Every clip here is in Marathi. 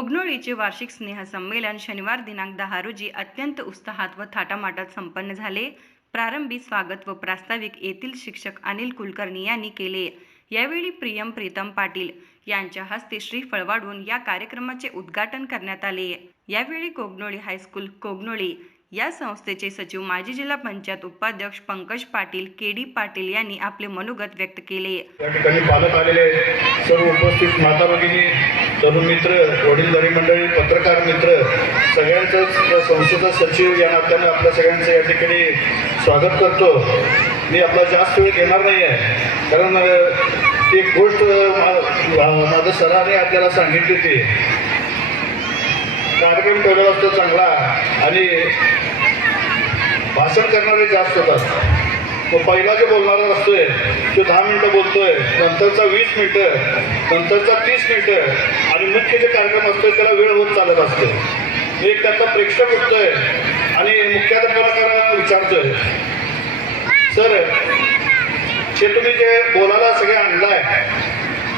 कोगनोळीचे वार्षिक स्नेहसंमेलन शनिवार दिनांक दहा रोजी अत्यंत उत्साहात व थाटामाटात संपन्न झाले. प्रारंभी स्वागत व प्रास्ताविक येथील शिक्षक अनिल कुलकर्णी यांनी केले. यावेळी प्रियम प्रीतम पाटील यांच्या हस्ते श्रीफळ वाढून या कार्यक्रमाचे उद्घाटन करण्यात आले. यावेळी कोगनोळी हायस्कूल कोगनोळी या संस्थेचे सचिव माजी जिल्हा पंचायत उपाध्यक्ष पंकज पाटील के डी पाटील यांनी आपले मनोगत व्यक्त केले. या ठिकाणी पालक आलेले सर्व उपस्थित माता भगिनी तरुण मित्र वडीलधारी मंडळी पत्रकार मित्र सगळ्यांचंच या संस्थेचा सचिव या नात्याने आपल्या सगळ्यांचं या ठिकाणी स्वागत करतो. मी आपला जास्त वेळ घेणार नाही आहे कारण ती एक गोष्ट माझं सराने आपल्याला सांगितली होती. कार्यक्रम ठेवलेला असतो चांगला आणि भाषण करणारे जास्त होतात. मग पहिला जो बोलणारा असतोय तो दहा मिनटं बोलतोय नंतरचा वीस मिनटं नंतरचा तीस मिनटं आणि मुख्य जे कार्यक्रम असतोय त्याला वेळ होत चालत असतो. एक त्याचा प्रेक्षक उठतोय आणि मुख्याध्यापकाला विचारतोय. सर हे तुम्ही जे बोलायला सगळे आणलाय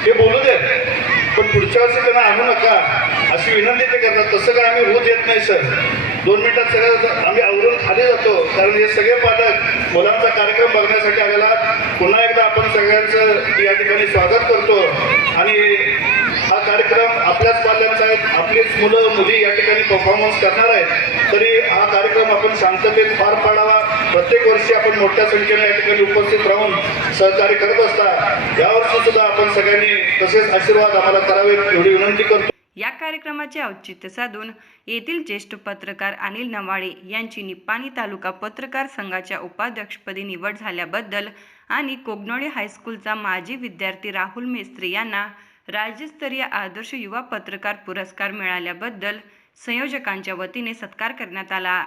हे बोलू द्या. पण पुढच्या वर्षी त्यांना आणू नका अशी विनंती ते करतात. तसं काय आम्ही होऊ येत नाही सर. दोन मिनिटात सगळं आम्ही आवरून खाली जातो. कारण हे सगळे पालक मुलांचा कार्यक्रम बघण्यासाठी आलेला पुन्हा एकदा आपण सगळ्यांचं या ठिकाणी स्वागत करतो. आणि हा कार्यक्रम आपल्याच पाल्यांचा आहे. आपलीच मुलं मुली या ठिकाणी परफॉर्मन्स करणार आहेत. तरी हा कार्यक्रम आपण शांततेत पार पाडावा. प्रत्येक वर्षी आपण मोठ्या संख्येने या ठिकाणी उपस्थित राहून सहकार्य करत असता यावर्षी सुद्धा आपण सगळ्यांनी तसेच आशीर्वाद आम्हाला करावेत एवढी विनंती करतो. या कार्यक्रमाचे औचित्य साधून येथील ज्येष्ठ पत्रकार अनिल नवाळे यांची निप्पाणी तालुका पत्रकार संघाच्या उपाध्यक्षपदी निवड झाल्याबद्दल आणि कोगनोळे हायस्कूलचा माजी विद्यार्थी राहुल मेस्त्री यांना राज्यस्तरीय आदर्श युवा पत्रकार पुरस्कार मिळाल्याबद्दल संयोजकांच्या वतीने सत्कार करण्यात आला.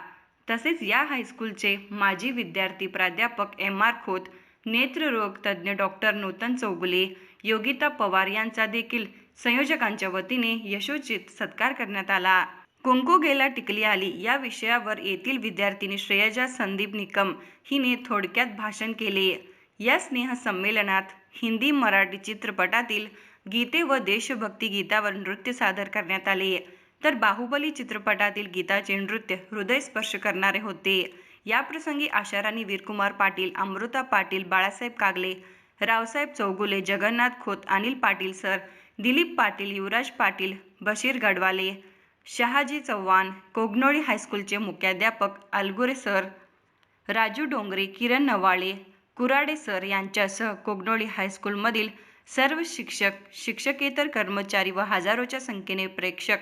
तसेच या हायस्कूलचे माजी विद्यार्थी प्राध्यापक एम आर खोत नेत्ररोग तज्ज्ञ डॉक्टर नूतन चौगुले योगिता पवार यांचा देखील संयोजकांच्या वतीने यशोचित सत्कार करण्यात आला. कुंकू गेला टिकली आली या विषयावर येथील विद्यार्थिनी श्रेयजा संदीप निकम हिने थोडक्यात भाषण केले. या स्नेह संमेलनात हिंदी मराठी चित्रपटातील गीते व देशभक्ती गीतावर नृत्य सादर करण्यात आले. तर बाहुबली चित्रपटातील गीताचे नृत्य हृदयस्पर्श करणारे होते. याप्रसंगी आशाराणी वीरकुमार पाटील अमृता पाटील बाळासाहेब कागले रावसाहेब चौगुले जगन्नाथ खोत अनिल पाटील सर दिलीप पाटील युवराज पाटील बशीर गडवाले शहाजी चव्हाण कोगनोळी हायस्कूलचे मुख्याध्यापक अलगुरे सर राजू डोंगरे किरण नवाळे कुराडे सर यांच्यासह कोगनोळी हायस्कूलमधील सर्व शिक्षक शिक्षकेतर कर्मचारी व हजारोच्या संख्येने प्रेक्षक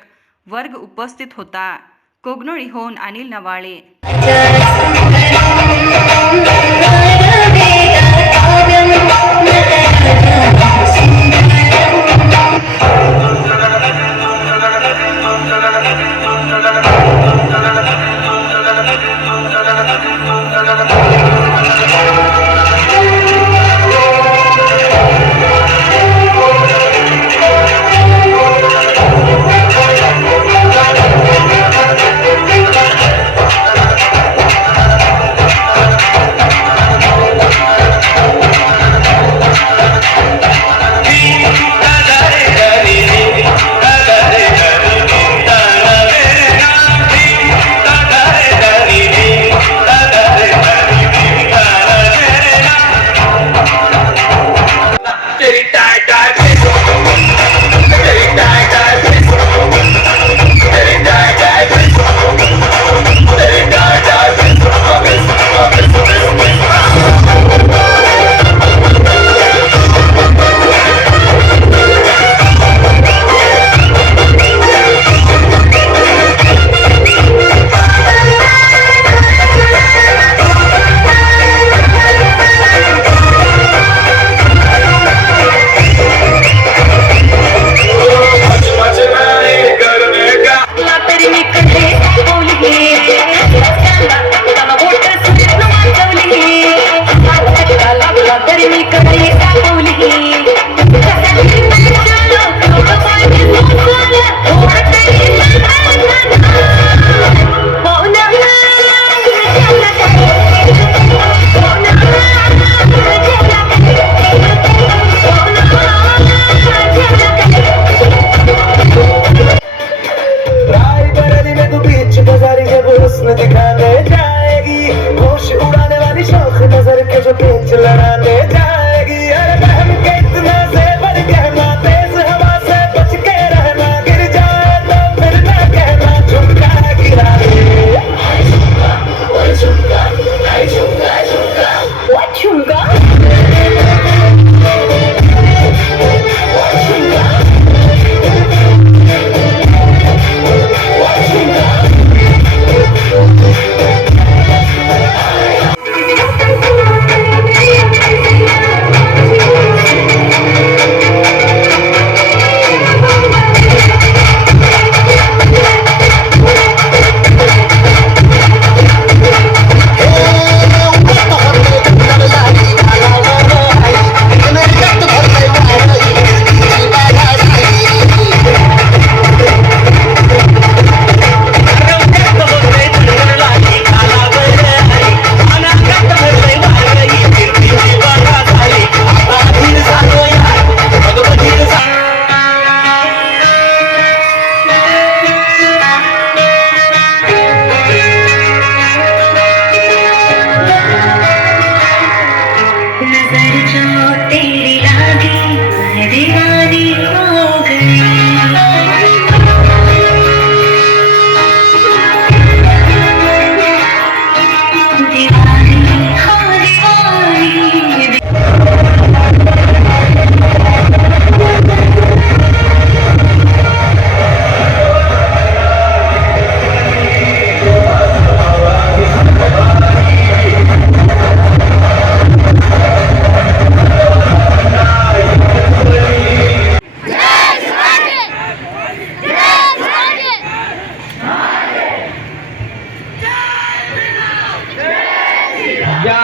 वर्ग उपस्थित होता. कोगनोळीहून अनिल नवाळे. पिछला ले जा